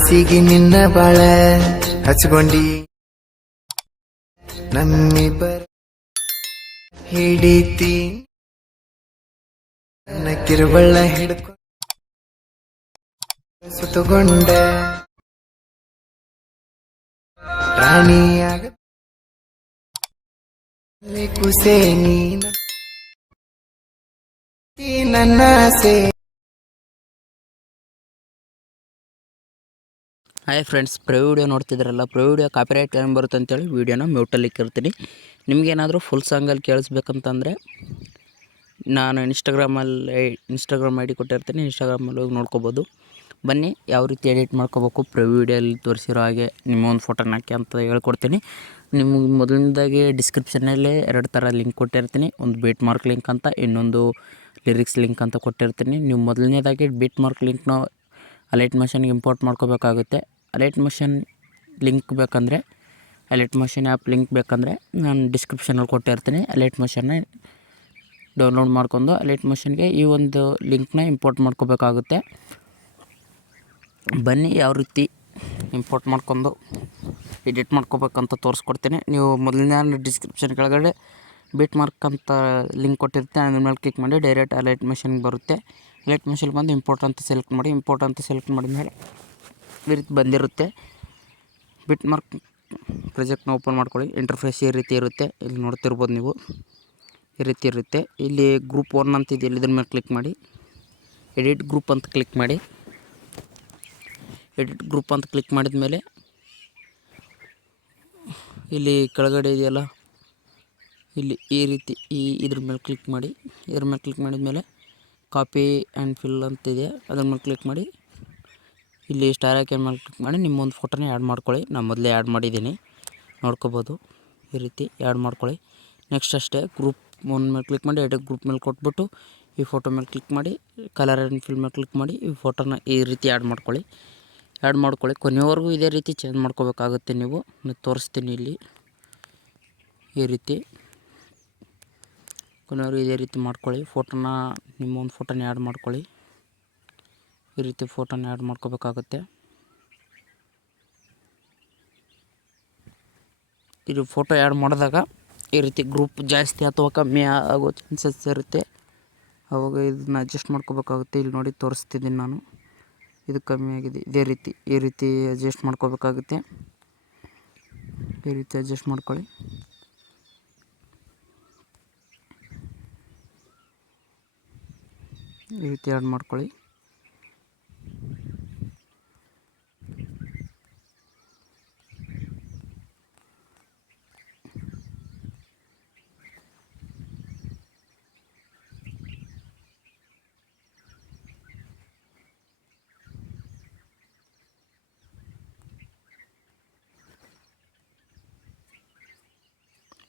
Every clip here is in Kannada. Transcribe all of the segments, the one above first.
ಮನಸ್ಸಿಗೆ ನಿನ್ನ ಬಾಳ ಹಚ್ಕೊಂಡಿ ನಮ್ಮಿಬ್ಬರ ಹಿಡಿತಿ ನನ್ನ ಕಿರುಬಳ್ಳ ಹಿಡ್ಕೊ ಸುತ್ತುಕೊಂಡ ರಾಣಿಯಾಗ ಕುಸೆ ನೀನ ನನ್ನ ಸೇ. ಹಾಯ್ ಫ್ರೆಂಡ್ಸ್, ಪ್ರೊ ವಿಡಿಯೋ ನೋಡ್ತಿದ್ರಲ್ಲ, ಪ್ರೊ ವಿಡಿಯೋ ಕಾಪಿರೈಟ್ ಏನು ಬರುತ್ತೆ ಅಂತೇಳಿ ವೀಡಿಯೋನ ಮ್ಯೂಟಲ್ಲಿ ಇಕ್ಕಿರ್ತೀನಿ. ನಿಮಗೇನಾದರೂ ಫುಲ್ ಸಾಂಗಲ್ಲಿ ಕೇಳಿಸ್ಬೇಕಂತಂದರೆ ನಾನು ಇನ್ಸ್ಟಾಗ್ರಾಮ್ ಐ ಡಿ ಕೊಟ್ಟಿರ್ತೀನಿ, ಇನ್ಸ್ಟಾಗ್ರಾಮಲ್ಲಿ ಹೋಗಿ ನೋಡ್ಕೋಬೋದು. ಬನ್ನಿ ಯಾವ ರೀತಿ ಎಡಿಟ್ ಮಾಡ್ಕೋಬೇಕು ಪ್ರೊ ವಿಡಿಯೋಲ್ಲಿ ತೋರಿಸಿರೋ ಹಾಗೆ ನಿಮ್ಮ ಒಂದು ಫೋಟೋನ ಹಾಕಿ ಅಂತ ಹೇಳ್ಕೊಡ್ತೀನಿ. ನಿಮಗೆ ಮೊದಲನೇದಾಗಿ ಡಿಸ್ಕ್ರಿಪ್ಷನಲ್ಲಿ 2 ಥರ ಲಿಂಕ್ ಕೊಟ್ಟಿರ್ತೀನಿ. ಒಂದು ಬೀಟ್ ಮಾರ್ಕ್ ಲಿಂಕ್ ಅಂತ, ಇನ್ನೊಂದು ಲಿರಿಕ್ಸ್ ಲಿಂಕ್ ಅಂತ ಕೊಟ್ಟಿರ್ತೀನಿ. ನೀವು ಮೊದಲನೇದಾಗಿ ಬೀಟ್ ಮಾರ್ಕ್ ಲಿಂಕ್ನ ಅಲೈಟ್ ಮೋಷನ್ಗೆ ಇಂಪೋರ್ಟ್ ಮಾಡ್ಕೋಬೇಕಾಗುತ್ತೆ. ಅಲೈಟ್ ಮೋಷನ್ ಲಿಂಕ್ ಬೇಕಂದರೆ, ಅಲೈಟ್ ಮೋಷನ್ ಆ್ಯಪ್ ಲಿಂಕ್ ಬೇಕಂದರೆ ನಾನು ಡಿಸ್ಕ್ರಿಪ್ಷನಲ್ಲಿ ಕೊಟ್ಟಿರ್ತೀನಿ. ಅಲೈಟ್ ಮೋಷನ್ನ ಡೌನ್ಲೋಡ್ ಮಾಡ್ಕೊಂಡು ಅಲೈಟ್ ಮೋಷನ್ಗೆ ಈ ಒಂದು ಲಿಂಕ್ನ ಇಂಪೋರ್ಟ್ ಮಾಡ್ಕೋಬೇಕಾಗುತ್ತೆ. ಬನ್ನಿ ಯಾವ ರೀತಿ ಇಂಪೋರ್ಟ್ ಮಾಡ್ಕೊಂಡು ಎಡಿಟ್ ಮಾಡ್ಕೋಬೇಕಂತ ತೋರಿಸ್ಕೊಡ್ತೀನಿ. ನೀವು ಮೊದಲನೇ ಡಿಸ್ಕ್ರಿಪ್ಷನ್ ಕೆಳಗಡೆ ಬೀಟ್ ಮಾರ್ಕ್ ಅಂತ ಲಿಂಕ್ ಕೊಟ್ಟಿರುತ್ತೆ, ಅದ್ರ ಮೇಲೆ ಕ್ಲಿಕ್ ಮಾಡಿ ಡೈರೆಕ್ಟ್ ಅಲೈಟ್ ಮೋಷನ್ಗೆ ಬರುತ್ತೆ. ಅಲೈಟ್ ಮೋಷನ್ಗೆ ಬಂದು ಇಂಪೋರ್ಟ್ ಅಂತ ಸೆಲೆಕ್ಟ್ ಮಾಡಿ. ಇಂಪೋರ್ಟ್ ಅಂತ ಸೆಲೆಕ್ಟ್ ಮಾಡಿದ್ಮೇಲೆ ಈ ರೀತಿ ಬಂದಿರುತ್ತೆ. ಬಿಟ್ ಮಾರ್ಕ್ ಪ್ರಾಜೆಕ್ಟ್ನ ಓಪನ್ ಮಾಡ್ಕೊಳ್ಳಿ. ಇಂಟರ್ಫೇಸ್ ಈ ರೀತಿ ಇರುತ್ತೆ, ಇಲ್ಲಿ ನೋಡ್ತಿರ್ಬೋದು ನೀವು. ಈ ರೀತಿ ಇರುತ್ತೆ. ಇಲ್ಲಿ ಗ್ರೂಪ್ 1 ಅಂತ ಇದೆ, ಇದ್ರ ಮೇಲೆ ಕ್ಲಿಕ್ ಮಾಡಿ ಎಡಿಟ್ ಗ್ರೂಪ್ ಅಂತ ಕ್ಲಿಕ್ ಮಾಡಿ. ಎಡಿಟ್ ಗ್ರೂಪ್ ಅಂತ ಕ್ಲಿಕ್ ಮಾಡಿದ ಮೇಲೆ ಇಲ್ಲಿ ಕೆಳಗಡೆ ಇದೆಯಲ್ಲ, ಇಲ್ಲಿ ಈ ರೀತಿ ಇದ್ರ ಮೇಲೆ ಕ್ಲಿಕ್ ಮಾಡಿ. ಇದ್ರ ಮೇಲೆ ಕ್ಲಿಕ್ ಮಾಡಿದ ಮೇಲೆ ಕಾಪಿ ಆ್ಯಂಡ್ ಫಿಲ್ ಅಂತಿದೆ, ಅದ್ರ ಮೇಲೆ ಕ್ಲಿಕ್ ಮಾಡಿ. ಇಲ್ಲಿ ಸ್ಟಾರ್ ಐಕಾನ್ ಮೇಲೆ ಕ್ಲಿಕ್ ಮಾಡಿ ನಿಮ್ಮೊಂದು ಫೋಟೋನ ಆ್ಯಡ್ ಮಾಡ್ಕೊಳ್ಳಿ. ನಾನು ಮೊದಲೇ ಆ್ಯಡ್ ಮಾಡಿದ್ದೀನಿ, ನೋಡ್ಕೋಬೋದು. ಈ ರೀತಿ ಆ್ಯಡ್ ಮಾಡ್ಕೊಳ್ಳಿ. ನೆಕ್ಸ್ಟ್ ಅಷ್ಟೇ ಗ್ರೂಪ್ 1 ಮೇಲೆ ಕ್ಲಿಕ್ ಮಾಡಿ ಎಡಿಟ್ ಗ್ರೂಪ್ ಮೇಲೆ ಕೊಟ್ಬಿಟ್ಟು ಈ ಫೋಟೋ ಮೇಲೆ ಕ್ಲಿಕ್ ಮಾಡಿ ಕಲರ್ ಆ್ಯಂಡ್ ಫಿಲ್ ಮೇಲೆ ಕ್ಲಿಕ್ ಮಾಡಿ ಈ ಫೋಟೋನ ಈ ರೀತಿ ಆ್ಯಡ್ ಮಾಡ್ಕೊಳ್ಳಿ. ಕೊನೆಯವರೆಗೂ ಇದೇ ರೀತಿ ಚೇಂಜ್ ಮಾಡ್ಕೋಬೇಕಾಗುತ್ತೆ. ನೀವು ತೋರಿಸ್ತೀನಿ ಇಲ್ಲಿ. ಈ ರೀತಿ ಕೊನೆಯವರೆಗೂ ಇದೇ ರೀತಿ ಮಾಡ್ಕೊಳ್ಳಿ. ಫೋಟೋನ ನಿಮ್ಮೊಂದು ಫೋಟೋನ ಆ್ಯಡ್ ಮಾಡ್ಕೊಳ್ಳಿ. ಈ ರೀತಿ ಫೋಟೋನ ಆ್ಯಡ್ ಮಾಡ್ಕೋಬೇಕಾಗುತ್ತೆ. ಇದು ಫೋಟೋ ಆ್ಯಡ್ ಮಾಡಿದಾಗ ಈ ರೀತಿ ಗ್ರೂಪ್ ಜಾಸ್ತಿ ಅಥವಾ ಕಮ್ಮಿ ಆಗೋ ಚಾನ್ಸಸ್ ಇರುತ್ತೆ. ಆವಾಗ ಇದನ್ನ ಅಡ್ಜಸ್ಟ್ ಮಾಡ್ಕೋಬೇಕಾಗುತ್ತೆ. ಇಲ್ಲಿ ನೋಡಿ ತೋರಿಸ್ತಿದ್ದೀನಿ ನಾನು, ಇದು ಕಮ್ಮಿ ಆಗಿದೆ. ಈ ರೀತಿ ಅಡ್ಜಸ್ಟ್ ಮಾಡ್ಕೋಬೇಕಾಗುತ್ತೆ. ಈ ರೀತಿ ಅಡ್ಜಸ್ಟ್ ಮಾಡ್ಕೊಳ್ಳಿ. ಈ ರೀತಿ ಆ್ಯಡ್ ಮಾಡ್ಕೊಳ್ಳಿ.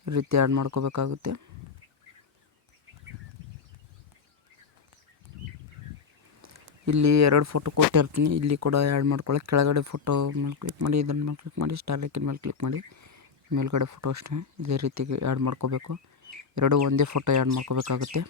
ಈ ರೀತಿ ಆ್ಯಡ್ ಮಾಡ್ಕೋಬೇಕಾಗುತ್ತೆ. ಇಲ್ಲಿ 2 ಫೋಟೋ ಕೊಟ್ಟಿರ್ತೀನಿ, ಇಲ್ಲಿ ಕೂಡ ಆ್ಯಡ್ ಮಾಡ್ಕೊಳ್ಳಿ. ಕೆಳಗಡೆ ಫೋಟೋ ಮೇಲೆ ಕ್ಲಿಕ್ ಮಾಡಿ, ಇದನ್ನ ಮೇಲೆ ಕ್ಲಿಕ್ ಮಾಡಿ, ಸ್ಟಾರ್ ಐಕನ್ ಮೇಲೆ ಕ್ಲಿಕ್ ಮಾಡಿ. ಮೇಲ್ಗಡೆ ಫೋಟೋ ಅಷ್ಟೇ ಇದೇ ರೀತಿ ಆ್ಯಡ್ ಮಾಡ್ಕೋಬೇಕು. 2 ಒಂದೇ ಫೋಟೋ ಆ್ಯಡ್ ಮಾಡ್ಕೋಬೇಕಾಗುತ್ತೆ.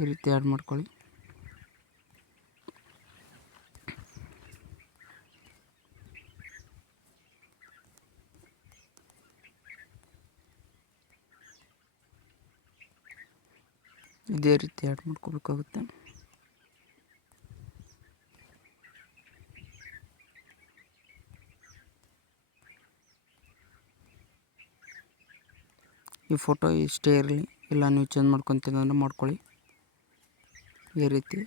ಈ ರೀತಿ ಆ್ಯಡ್ ಮಾಡ್ಕೊಳ್ಳಿ. ಇದೇ ರೀತಿ ಆ್ಯಡ್ ಮಾಡ್ಕೋಬೇಕಾಗುತ್ತೆ. ಈ ಫೋಟೋ ಇಷ್ಟೇ ಇರಲಿ, ಇಲ್ಲ ನೀವು ಚೇಂಜ್ ಮಾಡ್ಕೊತೀನಂದ್ರೆ ಮಾಡ್ಕೊಳ್ಳಿ. ಈ ರೀತಿ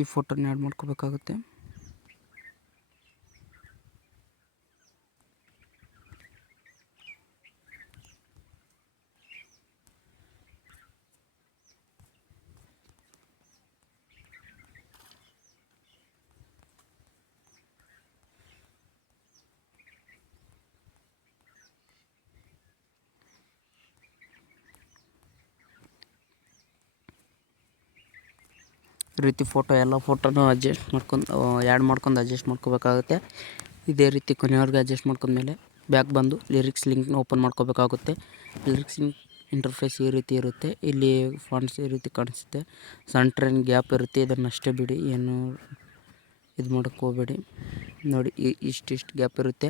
ಈ ಫೋಟೋನ ಆ್ಯಡ್ ಮಾಡ್ಕೋಬೇಕಾಗುತ್ತೆ. ಈ ರೀತಿ ಫೋಟೋ ಎಲ್ಲ ಫೋಟೋನು ಅಡ್ಜಸ್ಟ್ ಮಾಡ್ಕೊಂಡು ಆ್ಯಡ್ ಮಾಡ್ಕೊಂಡು ಅಡ್ಜಸ್ಟ್ ಮಾಡ್ಕೋಬೇಕಾಗುತ್ತೆ. ಇದೇ ರೀತಿ ಕೊನೆಯವರೆಗೆ ಅಡ್ಜಸ್ಟ್ ಮಾಡ್ಕೊಂಡ್ಮೇಲೆ ಬ್ಯಾಕ್ ಬಂದು ಲಿರಿಕ್ಸ್ ಲಿಂಕ್ನ ಓಪನ್ ಮಾಡ್ಕೋಬೇಕಾಗುತ್ತೆ. ಲಿರಿಕ್ಸ್ ಲಿಂಕ್ ಇಂಟರ್ಫೇಸ್ ಈ ರೀತಿ ಇರುತ್ತೆ. ಇಲ್ಲಿ ಫಾಂಟ್ಸ್ ಈ ರೀತಿ ಕಾಣಿಸುತ್ತೆ. ಸೆಂಟ್ರೇನ್ ಗ್ಯಾಪ್ ಇರುತ್ತೆ, ಇದನ್ನು ಅಷ್ಟೇ ಬಿಡಿ, ಏನು ಇದು ಮಾಡೋಕ್ಕೆ ಹೋಗಬೇಡಿ. ನೋಡಿ ಇಷ್ಟಿಷ್ಟು ಗ್ಯಾಪ್ ಇರುತ್ತೆ,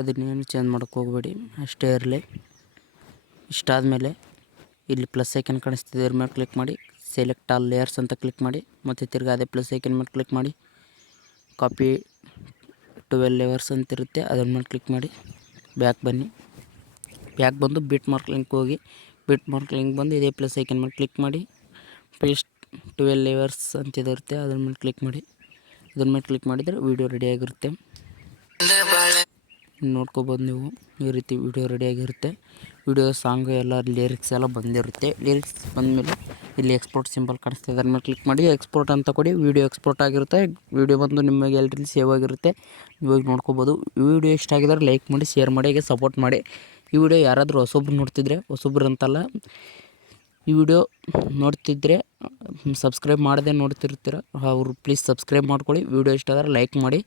ಅದನ್ನೇನು ಚೇಂಜ್ ಮಾಡೋಕ್ಕೆ ಹೋಗಬೇಡಿ, ಅಷ್ಟೇ ಇರಲಿ. ಇಷ್ಟಾದಮೇಲೆ ಇಲ್ಲಿ ಪ್ಲಸ್ ಐಕನ್ ಕಾಣಿಸ್ತಿದೆ, ಇದ್ರ ಮೇಲೆ ಕ್ಲಿಕ್ ಮಾಡಿ ಸೆಲೆಕ್ಟ್ ಆಲ್ ಲೇಯರ್ಸ್ ಅಂತ ಕ್ಲಿಕ್ ಮಾಡಿ ಮತ್ತು ತಿರ್ಗಿ ಅದೇ ಪ್ಲಸ್ ಐಕನ್ ಮೇಲೆ ಕ್ಲಿಕ್ ಮಾಡಿ ಕಾಪಿ 12 ಲೇಯರ್ಸ್ ಅಂತಿರುತ್ತೆ, ಅದ್ರ ಮೇಲೆ ಕ್ಲಿಕ್ ಮಾಡಿ ಬ್ಯಾಕ್ ಬನ್ನಿ. ಬ್ಯಾಕ್ ಬಂದು ಬಿಟ್ ಮಾರ್ಕ್ ಲಿಂಕ್ ಹೋಗಿ ಬಿಟ್ ಮಾರ್ಕ್ ಲಿಂಕ್ ಬಂದು ಇದೇ ಪ್ಲಸ್ ಐಕನ್ ಮೇಲೆ ಕ್ಲಿಕ್ ಮಾಡಿ ಪೇಸ್ಟ್ 12 ಲೇಯರ್ಸ್ ಅಂತಿರುತ್ತೆ, ಅದ್ರ ಮೇಲೆ ಕ್ಲಿಕ್ ಮಾಡಿ. ಅದ್ರ ಮೇಲೆ ಕ್ಲಿಕ್ ಮಾಡಿದರೆ ವೀಡಿಯೋ ರೆಡಿಯಾಗಿರುತ್ತೆ. ನೋಡ್ಕೋಬೋದು ನೀವು, ಈ ರೀತಿ ವೀಡಿಯೋ ರೆಡಿಯಾಗಿರುತ್ತೆ. ವೀಡಿಯೋ ಸಾಂಗು ಎಲ್ಲ ಲಿರಿಕ್ಸ್ ಎಲ್ಲ ಬಂದಿರುತ್ತೆ. ಲಿರಿಕ್ಸ್ ಬಂದಮೇಲೆ ಇಲ್ಲಿ ಎಕ್ಸ್ಪೋರ್ಟ್ ಸಿಂಬಲ್ ಕಾಣಿಸ್ತದೆ, ಅದ್ರ ಮೇಲೆ ಕ್ಲಿಕ್ ಮಾಡಿ ಎಕ್ಸ್ಪೋರ್ಟ್ ಅಂತ ಕೊಡಿ. ವೀಡಿಯೋ ಎಕ್ಸ್ಪೋರ್ಟ್ ಆಗಿರುತ್ತೆ. ವೀಡಿಯೋ ಬಂದು ನಿಮ್ಮ ಗ್ಯಾಲರಿಲಿ ಸೇವ್ ಆಗಿರುತ್ತೆ, ಇವಾಗ ನೋಡ್ಕೋಬೋದು. ಈ ವಿಡಿಯೋ ಇಷ್ಟ ಆಗಿದ್ರೆ ಲೈಕ್ ಮಾಡಿ, ಶೇರ್ ಮಾಡಿ, ಹಾಗೆ ಸಪೋರ್ಟ್ ಮಾಡಿ. ಈ ವಿಡಿಯೋ ಯಾರಾದರೂ ಹೊಸೊಬ್ರು ನೋಡ್ತಿದ್ರೆ, ಹೊಸೊಬ್ರು ಅಂತಲ್ಲ, ಈ ವಿಡಿಯೋ ನೋಡ್ತಿದ್ರೆ ಸಬ್ಸ್ಕ್ರೈಬ್ ಮಾಡದೆ ನೋಡ್ತಿರ್ತೀರ ಅವರು ಪ್ಲೀಸ್ ಸಬ್ಸ್ಕ್ರೈಬ್ ಮಾಡ್ಕೊಳ್ಳಿ. ವಿಡಿಯೋ ಇಷ್ಟ ಆದರೆ ಲೈಕ್ ಮಾಡಿ,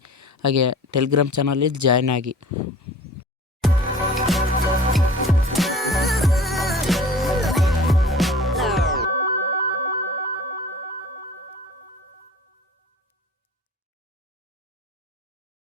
ಹಾಗೆ ಟೆಲಿಗ್ರಾಮ್ ಚಾನಲಲ್ಲಿ ಜಾಯ್ನ್ ಆಗಿ.